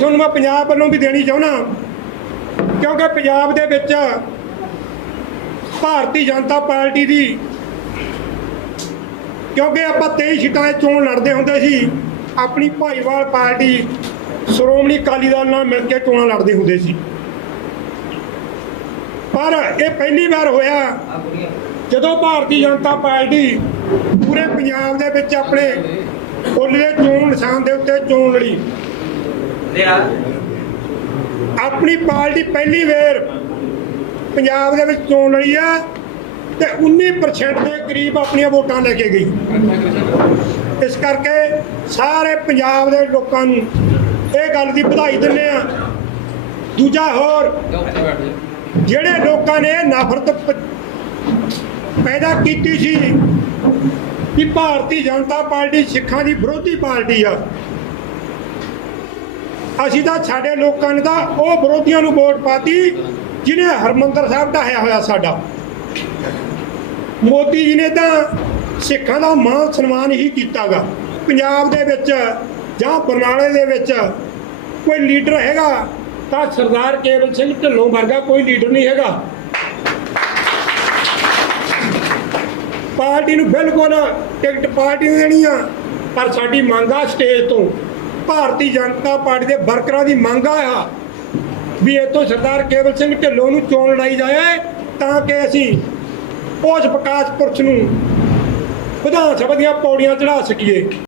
ਤੁਹਾਨੂੰ ਮੈਂ ਪੰਜਾਬ ਵੱਲੋਂ ਵੀ ਦੇਣੀ ਚਾਹੁੰਦਾ ਕਿਉਂਕਿ ਪੰਜਾਬ ਦੇ ਵਿੱਚ ਭਾਰਤੀ ਜਨਤਾ ਪਾਰਟੀ ਦੀ ਕਿਉਂਕਿ ਆਪਾਂ 23 ਸੀਟਾਂ 'ਤੇ ਚੋਣ ਲੜਦੇ ਹੁੰਦੇ ਸੀ, ਆਪਣੀ ਭਾਈਵਾਲ ਪਾਰਟੀ, ਸ਼੍ਰੋਮਣੀ ਅਕਾਲੀ ਦਲ ਨਾਲ ਮਿਲ ਕੇ ਚੋਣਾਂ ਲੜਦੇ ਹੁੰਦੇ ਸੀ। ਪਰ ਇਹ ਪਹਿਲੀ ਵਾਰ ਹੋਇਆ, ਜਦੋਂ ਭਾਰਤੀ ਜਨਤਾ ਪਾਰਟੀ ਪੂਰੇ ਪੰਜਾਬ ਦੇ ਵਿੱਚ ਆਪਣੇ ਫੁੱਲ ਦੇ ਚੋਣ ਨਿਸ਼ਾਨ ਦੇ ਉੱਤੇ ਚੋਣ ਲੜੀ। ਆਪਣੀ ਪਾਰਟੀ ਪਹਿਲੀ ਵਾਰ ਪੰਜਾਬ ਦੇ ਵਿੱਚ ਚੋਣ ਲੜੀ ਆ ਤੇ 19% ਦੇ ਕਰੀਬ ਆਪਣੀਆਂ ਵੋਟਾਂ ਲੈ ਕੇ ਗਈ। ਇਸ ਕਰਕੇ ਸਾਰੇ ਪੰਜਾਬ ਦੇ ਲੋਕਾਂ ਨੂੰ ਇਹ ਗੱਲ ਦੀ ਵਧਾਈ ਦਿੰਦੇ ਆ ਦੂਜਾ ਹੋਰ, ਜਿਹੜੇ ਲੋਕਾਂ ਨੇ ਨਫ਼ਰਤ ਪੈਦਾ ਕੀਤੀ ਸੀ ਕਿ ਭਾਰਤੀ ਜਨਤਾ ਪਾਰਟੀ ਸਿੱਖਾਂ ਦੀ ਵਿਰੋਧੀ ਪਾਰਟੀ ਆ ਅਸੀਂ ਤਾਂ ਸਾਡੇ ਲੋਕਾਂ ਨੇ ਤਾਂ ਉਹ ਵਿਰੋਧੀਆਂ ਨੂੰ ਵੋਟ ਪਾਤੀ ਜਿਨੇ ਹਰਮੰਦਰ ਸਾਹਿਬ ਢਾਹਿਆ ਹੋਇਆ ਸਾਡਾ। ਮੋਦੀ ਜੀ ਨੇ ਤਾਂ ਸਿੱਖਾਂ ਦਾ ਮਾਨ ਸਨਮਾਨ ਹੀ ਕੀਤਾਗਾ। ਪੰਜਾਬ ਦੇ ਵਿੱਚ ਜਾਂ ਬਰਨਾਲੇ ਦੇ ਵਿੱਚ ਕੋਈ ਲੀਡਰ ਹੈਗਾ, ਤਾਂ ਸਰਦਾਰ ਕੇਵਲ ਸਿੰਘ ਢਿੱਲੋਂ ਵਰਗਾ ਕੋਈ ਲੀਡਰ ਨਹੀਂ ਹੈਗਾ। ਪਾਰਟੀ ਨੂੰ ਬਿਲਕੁਲ ਟਿਕਟ ਪਾਰਟੀ ਨੂੰ ਦੇਣੀ ਆ, ਪਰ ਸਾਡੀ ਮੰਗ ਆ ਸਟੇਜ ਤੋਂ। ਭਾਰਤੀ ਜਨਤਾ ਪਾਰਟੀ ਦੇ ਵਰਕਰਾਂ ਦੀ ਮੰਗ ਆ ਵੀ ਇਹ ਸਰਦਾਰ ਕੇਵਲ ਸਿੰਘ ਢਿੱਲੋਂ ਨੂੰ ਚੋਣ ਲੜਾਈ ਜਾਏ ਤਾਂ ਕਿ ਅਸੀਂ ਉਸ ਵਿਕਾਸ ਪੁਰਸ਼ ਨੂੰ ਵਿਧਾਨ ਸਭਾ ਦੀਆਂ ਪੌੜੀਆਂ ਚੜਾ ਸਕੀਏ।